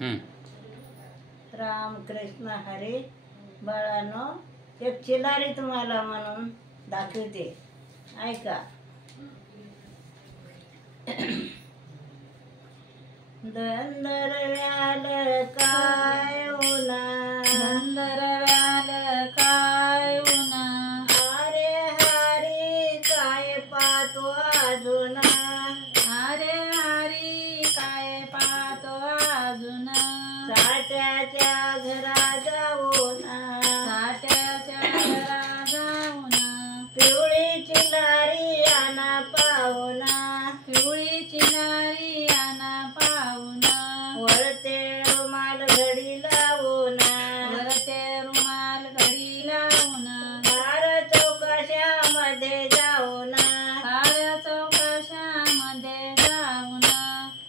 हम्म. राम कृष्ण हरी. बाळांनो, एक चिलारी तुम्हाला म्हणून दाखवते, ऐका. धंदरव्याल काय उना, धंदरव्याल काय उना, अरे हरी काय पाहतो अजून, अरे हरी काय पाहतो अजून, साठ्याच्या घरा जाऊन, साठ्याच्या घरा जाऊन, पिवळी चिलारी आणा पाहुणा, पिवळी चिलारी आणा पाहुणा, वळते रुमाल घडी लावून, वरते रुमाल घडी लावून, फार चौकशामध्ये जाऊन, फार चौकशामध्ये जाऊन,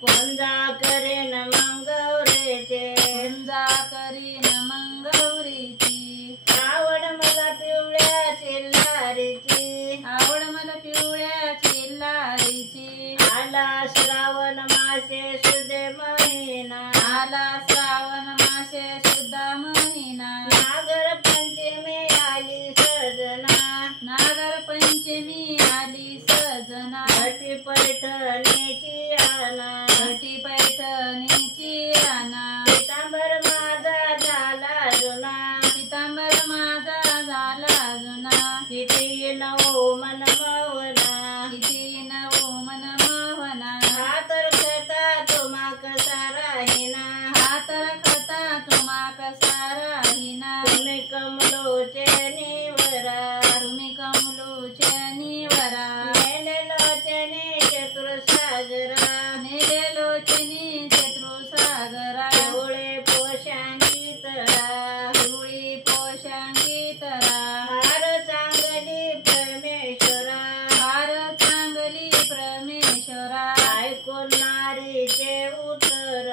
कोंजा करेन मंगवरेचे, गुंजा करीन मंगवरीची, आवड मला पिवळ्या चिल्लारीची, आवड मला पिवळ्या चिल्लारीची, आला श्रावण मासे सुदे महिना, आला श्रावण मासे सुद्धा महिना, नागर पंचमी आली सजना, नागर पंचमी आली सजना, घटी पैठणीची आणा, घटी पैठणीची आणा, पितांबर माझा झाला जुना, पितांबर माझा झाला जुना, किती नवो मन मवना, किती नवो मन मोहना, हातर खता तुम्हा कसा राहिना, हातर खता तुम्हा कसा राहिना, तुम्ही कमलोचे निवरा, तुम्ही कमलूचे निवरा, नेले लोचने चतुरसागरा, नेले लोचनी चतुसागरा, पिवळे पोशांगी तरा, पिवळी पोशांगी तरा, हार चांगली परमेश्वरा, फार चांगली परमेश्वरा, ऐकून नारीचे उत्तर,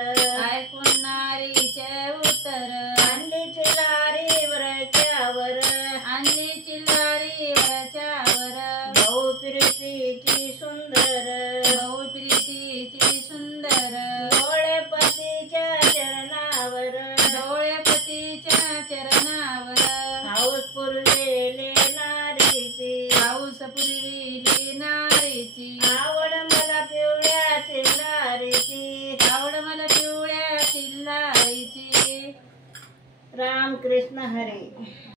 ऐकून नारीचे उत्तर, आणली चिलारी वरच्यावर, आणली चिल्लारी वरच्यावर, भाऊ प्रीतीची सुंदर, भाऊ प्रीतीची सुंदर, डोळे पतीच्या चरणावर, डोळे पतीच्या चरणावर, हाऊस पुरलेले नारीची, पाऊस पुरविली नारीची, आवड मला पिवळ्या चिल्लारीची, आवड मला पिवळ्या चिल्लारीची. राम कृष्ण हरी.